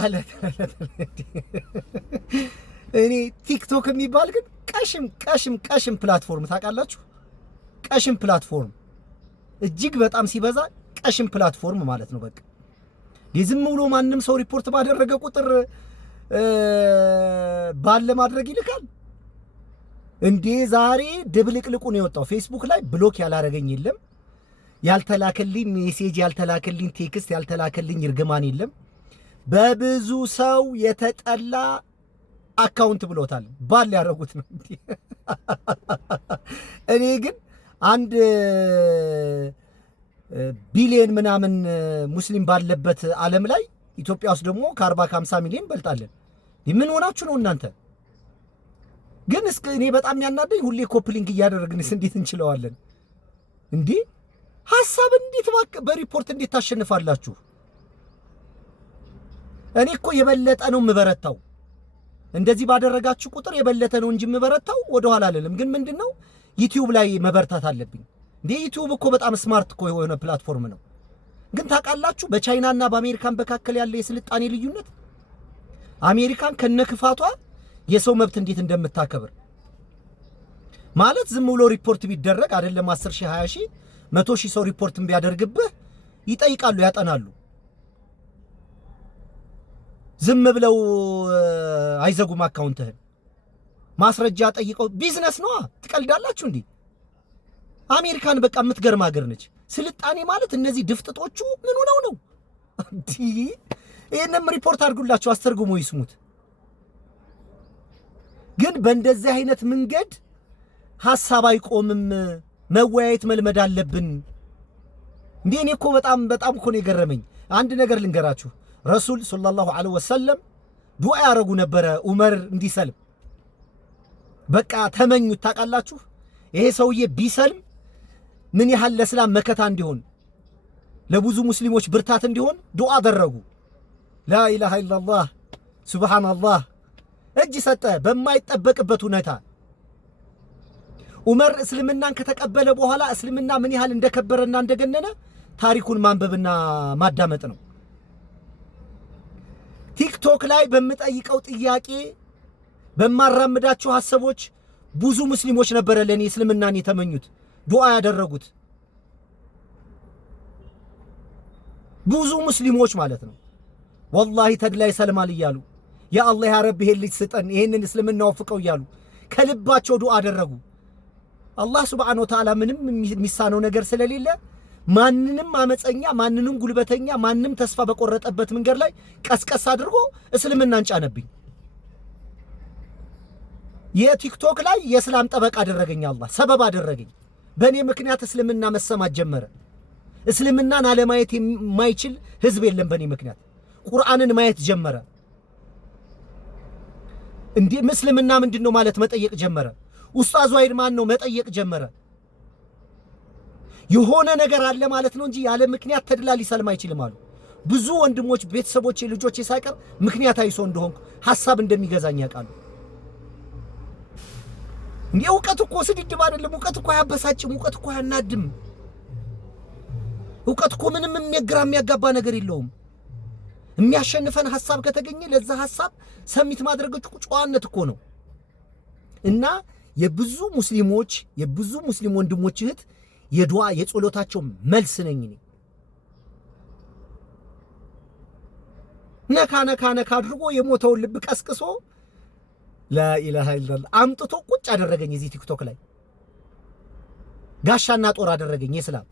አለ እኔ ቲክቶክ የሚባል ግን ቀሽም ፕላትፎርም ታውቃላችሁ? ቀሽም ፕላትፎርም እጅግ በጣም ሲበዛ ቀሽም ፕላትፎርም ማለት ነው። በቃ ዝም ብሎ ማንም ሰው ሪፖርት ባደረገ ቁጥር ባለ ማድረግ ይልካል እንዴ? ዛሬ ድብልቅልቁ ነው የወጣው። ፌስቡክ ላይ ብሎክ ያላረገኝ የለም፣ ያልተላከልኝ ሜሴጅ፣ ያልተላከልኝ ቴክስት፣ ያልተላከልኝ እርግማን የለም። በብዙ ሰው የተጠላ አካውንት ብሎታል። ባል ያደረጉት ነው እንዴ? እኔ ግን አንድ ቢሊየን ምናምን ሙስሊም ባለበት ዓለም ላይ ኢትዮጵያ ውስጥ ደግሞ ከ40-50 ሚሊዮን በልጣለን። ምን ሆናችሁ ነው እናንተ? ግን እስከ እኔ በጣም ያናደኝ ሁሌ ኮፕሊንግ እያደረግንስ እንዴት እንችለዋለን እንዴ? ሐሳብ እንዴት በሪፖርት እንዴት ታሸንፋላችሁ? እኔ እኮ የበለጠ ነው የምበረታው። እንደዚህ ባደረጋችሁ ቁጥር የበለጠ ነው እንጂ የምበረታው ወደ ኋላ አይደለም። ግን ምንድነው ዩቲዩብ ላይ መበርታት አለብኝ እንዴ? ዩቲዩብ እኮ በጣም ስማርት እኮ የሆነ ፕላትፎርም ነው። ግን ታውቃላችሁ በቻይናና በአሜሪካን መካከል ያለ የስልጣኔ ልዩነት? አሜሪካን ከነክፋቷ የሰው መብት እንዴት እንደምታከብር ማለት ዝም ብሎ ሪፖርት ቢደረግ አይደለም 10 ሺህ 20 ሺህ 100 ሺህ ሰው ሪፖርት ቢያደርግብህ ይጠይቃሉ፣ ያጠናሉ። ዝም ብለው አይዘጉም አካውንትህን። ማስረጃ ጠይቀው ቢዝነስ ነው። ትቀልዳላችሁ እንዴ? አሜሪካን በቃ የምትገርም ሀገር ነች። ስልጣኔ ማለት እነዚህ ድፍጥጦቹ ምን ሆነው ነው እንዴ? ይሄንም ሪፖርት አድርጉላችሁ፣ አስተርጉሙ፣ ይስሙት። ግን በእንደዚህ አይነት መንገድ ሐሳብ አይቆምም። መወያየት መልመድ አለብን እንዴ? እኔ እኮ በጣም እኮ ነው የገረመኝ። አንድ ነገር ልንገራችሁ። ረሱል ሰለላሁ ዐለይሂ ወሰለም ዱዓ ያረጉ ነበረ ዑመር እንዲሰልም። በቃ ተመኙት። ታውቃላችሁ ይሄ ሰውዬ ቢሰልም ምን ያህል ለእስላም መከታ እንዲሆን፣ ለብዙ ሙስሊሞች ብርታት እንዲሆን ዱዓ አደረጉ። ላኢላሃ ኢላላህ ሱብሃንአላህ። እጅ ሰጠ በማይጠበቅበት ሁኔታ። ዑመር እስልምናን ከተቀበለ በኋላ እስልምና ምን ያህል እንደከበረና እንደገነነ ታሪኩን ማንበብና ማዳመጥ ነው። ቲክቶክ ላይ በምጠይቀው ጥያቄ በማራምዳቸው ሐሳቦች ብዙ ሙስሊሞች ነበረ ለኔ እስልምናን የተመኙት ዱዓ ያደረጉት ብዙ ሙስሊሞች ማለት ነው። ወላሂ ተድላይ ሰልማል እያሉ ያ አላህ ያ ረብ ይሄን ልጅ ስጠን፣ ይሄንን እስልምና ወፍቀው እያሉ ከልባቸው ዱዓ አደረጉ። አላህ ሱብሓነሁ ወተዓላ ምንም የሚሳነው ነገር ስለሌለ ማንንም አመፀኛ፣ ማንንም ጉልበተኛ፣ ማንም ተስፋ በቆረጠበት መንገድ ላይ ቀስቀስ አድርጎ እስልምናን ጫነብኝ። የቲክቶክ ላይ የእስላም ጠበቃ አደረገኝ። አላህ ሰበብ አደረገኝ። በእኔ ምክንያት እስልምና መሰማት ጀመረ። እስልምናን አለማየት የማይችል ህዝብ የለም በእኔ ምክንያት። ቁርአንን ማየት ጀመረ። እንዴ እስልምና ምንድነው ማለት መጠየቅ ጀመረ። ኡስታዝ ዋይድ ማን ነው መጠየቅ ጀመረ። የሆነ ነገር አለ ማለት ነው እንጂ ያለ ምክንያት ተድላ ሊሰልም አይችልም አሉ። ብዙ ወንድሞች፣ ቤተሰቦች፣ ልጆች ሳይቀር ምክንያታዊ ሰው እንደሆንኩ ሐሳብ እንደሚገዛኝ ያውቃሉ። እንዴ እውቀት እኮ ስድድብ አይደለም። እውቀት እኮ አያበሳጭም። እውቀት እኮ አያናድም። እውቀት እኮ ምንም የሚያጋባ ነገር የለውም። የሚያሸንፈን ሐሳብ ከተገኘ ለዛ ሐሳብ ሰሚት ማድረግ እኮ ጨዋነት እኮ ነው። እና የብዙ ሙስሊም ወንድሞች እህት የዱዓ የጸሎታቸው መልስ ነኝ እኔ። ነካ አድርጎ የሞተውን ልብ ቀስቅሶ ላኢላሃ ኢላላህ አምጥቶ ቁጭ አደረገኝ። እዚህ ቲክቶክ ላይ ጋሻና ጦር አደረገኝ። የእስላም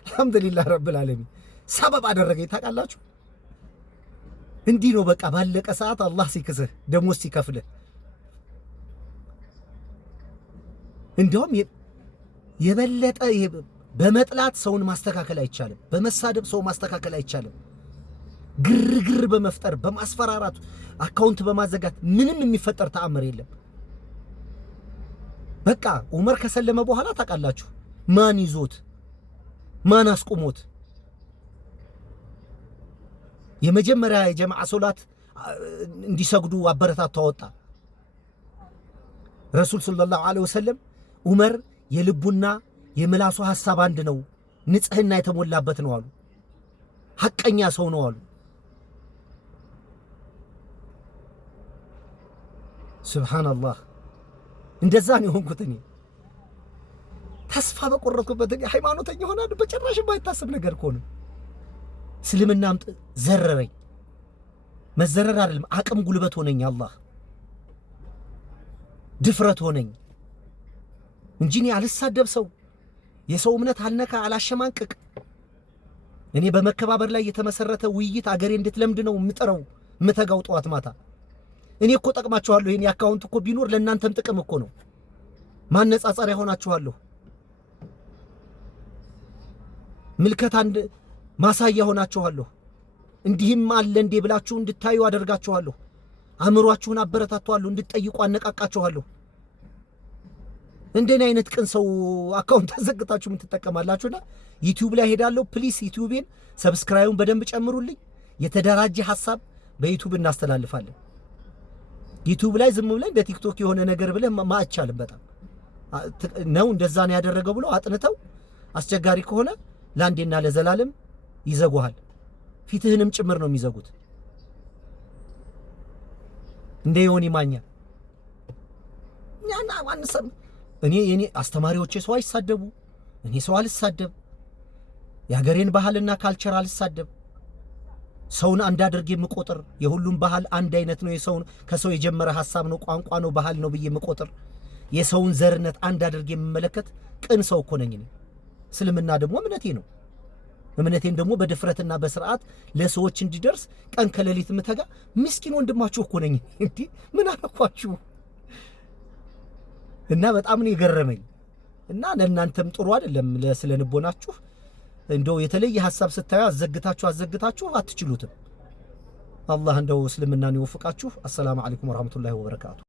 አልሐምዱሊላህ ረብል ዓለሚን ሰበብ አደረገኝ። ታውቃላችሁ እንዲህ ነው በቃ። ባለቀ ሰዓት አላህ ሲክስህ ደሞዝ ሲከፍልህ እንዲሁም የበለጠ በመጥላት ሰውን ማስተካከል አይቻልም። በመሳደብ ሰው ማስተካከል አይቻልም። ግርግር በመፍጠር በማስፈራራት አካውንት በማዘጋት ምንም የሚፈጠር ተአምር የለም። በቃ ዑመር ከሰለመ በኋላ ታውቃላችሁ ማን ይዞት ማን አስቆሞት? የመጀመሪያ የጀማዓ ሶላት እንዲሰግዱ አበረታታ ወጣ። ረሱል ሰለላሁ ዐለይሂ ወሰለም ዑመር የልቡና የምላሱ ሐሳብ አንድ ነው፣ ንጽህና የተሞላበት ነው አሉ። ሐቀኛ ሰው ነው አሉ። ሱብሃንአላህ እንደዛ ነው የሆንኩት እኔ። ተስፋ በቆረጥኩበት እኔ ሃይማኖተኛ ሆናለሁ በጭራሽ የማይታሰብ ነገር እኮ ነው። እስልምናም ዘረረኝ። መዘረር አይደለም አቅም ጉልበት ሆነኝ። አላህ ድፍረት ሆነኝ እንጂ እኔ አልሳደብ ሰው የሰው እምነት አልነካ አላሸማንቅቅ። እኔ በመከባበር ላይ የተመሰረተ ውይይት አገሬ እንድትለምድ ነው የምጥረው የምተጋው ጠዋት ማታ። እኔ እኮ ጠቅማችኋለሁ። ይሄን አካውንት እኮ ቢኖር ለእናንተም ጥቅም እኮ ነው። ማነጻጸሪያ ሆናችኋለሁ። ምልከታ ማሳያ ሆናችኋለሁ። እንዲህም አለ እንዴ ብላችሁ እንድታዩ አደርጋችኋለሁ። አእምሯችሁን አበረታቷለሁ፣ እንድትጠይቁ አነቃቃችኋለሁ። እንደኔ አይነት ቅን ሰው አካውንት አዘግታችሁ ምን ትጠቀማላችሁና ዩቲዩብ ላይ ሄዳለሁ። ፕሊስ ዩቲዩቤን ሰብስክራይቡን በደንብ ጨምሩልኝ። የተደራጀ ሐሳብ በዩቲዩብ እናስተላልፋለን። ዩቲዩብ ላይ ዝም ብለን በቲክቶክ የሆነ ነገር ብለን ማአቻልም በጣም ነው እንደዛ ነው ያደረገው ብሎ አጥንተው አስቸጋሪ ከሆነ ላንዴና ለዘላለም ይዘጉሃል። ፊትህንም ጭምር ነው የሚዘጉት። እንደ ዮኒ ማኛ ያና ዋንሰም እኔ አስተማሪዎቼ ሰው አይሳደቡ፣ እኔ ሰው አልሳደብ። የሀገሬን ባህልና ካልቸር አልሳደብ። ሰውን አንድ አድርጌ የምቆጥር የሁሉም ባህል አንድ አይነት ነው፣ የሰውን ከሰው የጀመረ ሐሳብ ነው፣ ቋንቋ ነው፣ ባህል ነው ብዬ የምቆጥር የሰውን ዘርነት አንድ አድርጌ የምመለከት ቅን ሰው እኮ ነኝ። እስልምና ደግሞ እምነቴ ነው። እምነቴን ደግሞ በድፍረትና በስርዓት ለሰዎች እንዲደርስ ቀን ከሌሊት ምተጋ ምስኪን ወንድማችሁ እኮ ነኝ። እንዴ ምን አልኳችሁ? እና በጣም ነው የገረመኝ። እና ለእናንተም ጥሩ አይደለም ለስለ ልቦናችሁ። እንደው የተለየ ሐሳብ ስታዩ አዘግታችሁ አትችሉትም። አላህ እንደው እስልምናን ይወፍቃችሁ። አሰላሙ አለይኩም ወራህመቱላሂ ወበረካቱ።